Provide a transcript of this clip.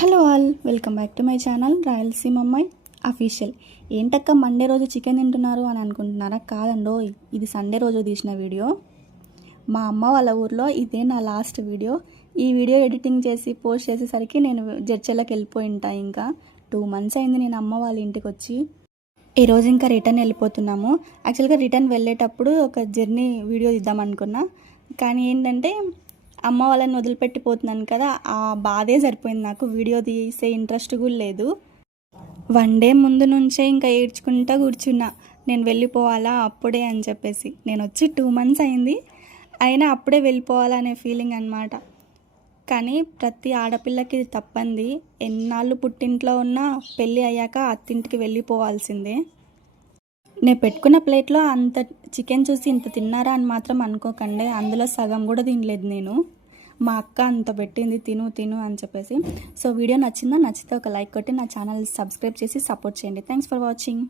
Hello all, welcome back to my channel Rayalaseema అమ్మాయి official. ఏంటక్క Monday రోజు చికెన్ తింటున్నారు అని అనుకుంటున్నారా? కాదండో, ఇది సండే రోజు తీసిన వీడియో. మా అమ్మ వాళ్ళ ఊర్లో ఇదే నా లాస్ట్ వీడియో. ఈ వీడియో ఎడిటింగ్ చేసి పోస్ట్ చేసేసరికి నేను జడ్చెల్లోకి వెళ్ళిపోయి ఉంటా. ఇంకా 2 months అయింది నేను అమ్మ వాళ్ళ ఇంటికి వచ్చి. ఈరోజు ఇంకా రిటర్న్ వెళ్ళిపోతున్నాము. యాక్చువల్గా రిటర్న్ వెళ్ళేటప్పుడు ఒక జర్నీ వీడియో ఇద్దాం అనుకున్నా, కానీ ఏంటంటే అమ్మ వాళ్ళని వదిలిపెట్టిపోతున్నాను కదా, ఆ బాధే సరిపోయింది. నాకు వీడియో తీసే ఇంట్రెస్ట్ కూడా లేదు. 1 day ముందు నుంచే ఇంకా ఏడ్చుకుంటా కూర్చున్నా, నేను వెళ్ళిపోవాలా అప్పుడే అని చెప్పేసి. నేను వచ్చి 2 months అయింది, అయినా అప్పుడే వెళ్ళిపోవాలనే ఫీలింగ్ అనమాట. కానీ ప్రతి ఆడపిల్లకి ఇది తప్పంది. ఎన్నాళ్ళు పుట్టింట్లో ఉన్నా పెళ్ళి అయ్యాక అత్తింటికి వెళ్ళిపోవాల్సిందే. నేను పెట్టుకున్న ప్లేట్లో అంత చికెన్ చూసి ఇంత తిన్నారా అని మాత్రం అనుకోకండి. అందులో సగం కూడా తినలేదు నేను. మా అక్క అంత పెట్టింది, తిను తిను అని చెప్పేసి. సో వీడియో నచ్చితే ఒక లైక్ కొట్టి నా ఛానల్ సబ్స్క్రైబ్ చేసి సపోర్ట్ చేయండి. Thanks for watching.